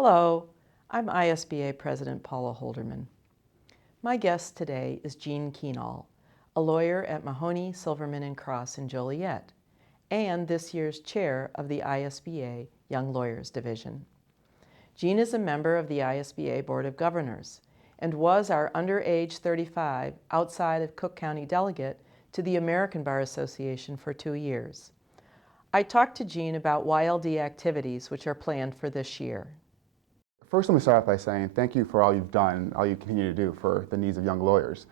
Hello, I'm ISBA President Paula Holderman. My guest today is Jean Kenol, a lawyer at Mahoney, Silverman & Cross in Joliet, and this year's chair of the ISBA Young Lawyers Division. Jean is a member of the ISBA Board of Governors and was our under age 35 outside of Cook County delegate to the American Bar Association for 2 years. I talked to Jean about YLD activities which are planned for this year. First, let me start off by saying thank you for all you've done, all you continue to do for the needs of young lawyers.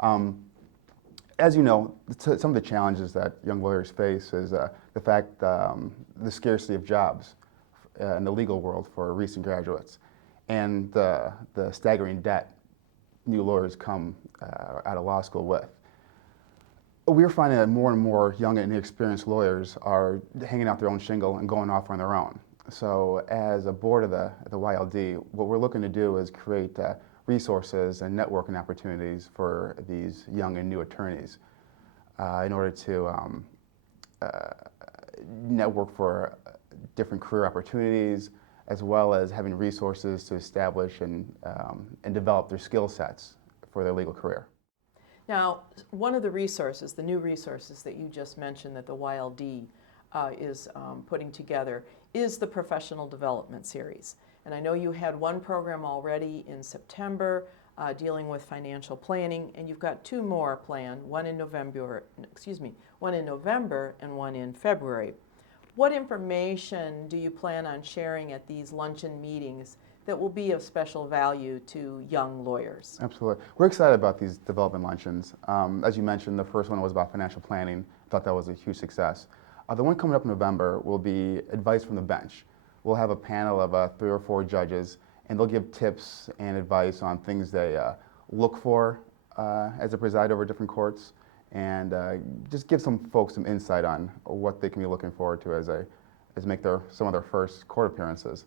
As you know, some of the challenges that young lawyers face is the fact the scarcity of jobs in the legal world for recent graduates and the staggering debt new lawyers come out of law school with. We're finding that more and more young and inexperienced lawyers are hanging out their own shingle and going off on their own. So as a board of the YLD, what we're looking to do is create resources and networking opportunities for these young and new attorneys in order to network for different career opportunities, as well as having resources to establish and develop their skill sets for their legal career. Now, one of the resources, the new resources that you just mentioned that the YLD is putting together is the Professional Development Series. And I know you had one program already in September dealing with financial planning, and you've got 2 more planned, one in November and one in February. What information do you plan on sharing at these luncheon meetings that will be of special value to young lawyers? Absolutely. We're excited about these development luncheons. As you mentioned, the first one was about financial planning. I thought that was a huge success. The one coming up in November will be advice from the bench. We'll have a panel of 3 or 4 judges, and they'll give tips and advice on things they look for as they preside over different courts, and just give some folks some insight on what they can be looking forward to as make some of their first court appearances.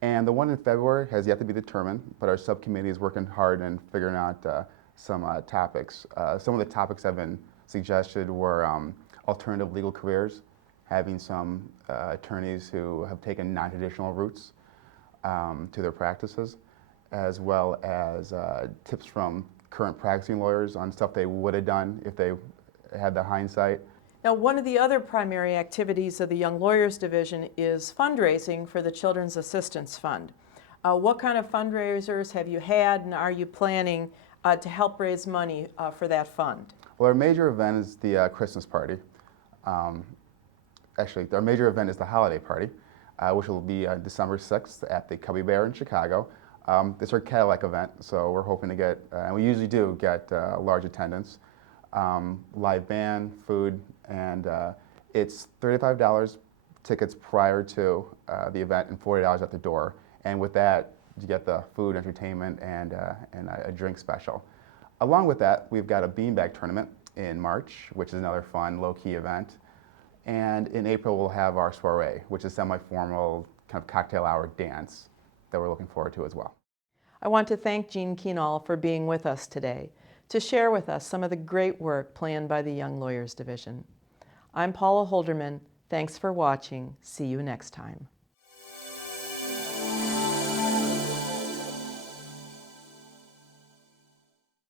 And the one in February has yet to be determined, but our subcommittee is working hard and figuring out some topics. Some of the topics that have been suggested were alternative legal careers, having some attorneys who have taken non-traditional routes to their practices, as well as tips from current practicing lawyers on stuff they would have done if they had the hindsight. Now, one of the other primary activities of the Young Lawyers Division is fundraising for the Children's Assistance Fund. What kind of fundraisers have you had, and are you planning to help raise money for that fund? Well, our major event is the Christmas party. Actually, our major event is the holiday party, which will be December 6th at the Cubby Bear in Chicago. It's our Cadillac event, so we're hoping to get, and we usually do get large attendance, live band, food, and it's $35 tickets prior to the event and $40 at the door. And with that, you get the food, entertainment, and a drink special. Along with that, we've got a beanbag tournament in March, which is another fun, low-key event. And in April, we'll have our soiree, which is semi-formal kind of cocktail hour dance that we're looking forward to as well. I want to thank Jean Kenol for being with us today to share with us some of the great work planned by the Young Lawyers Division. I'm Paula Holderman. Thanks for watching. See you next time.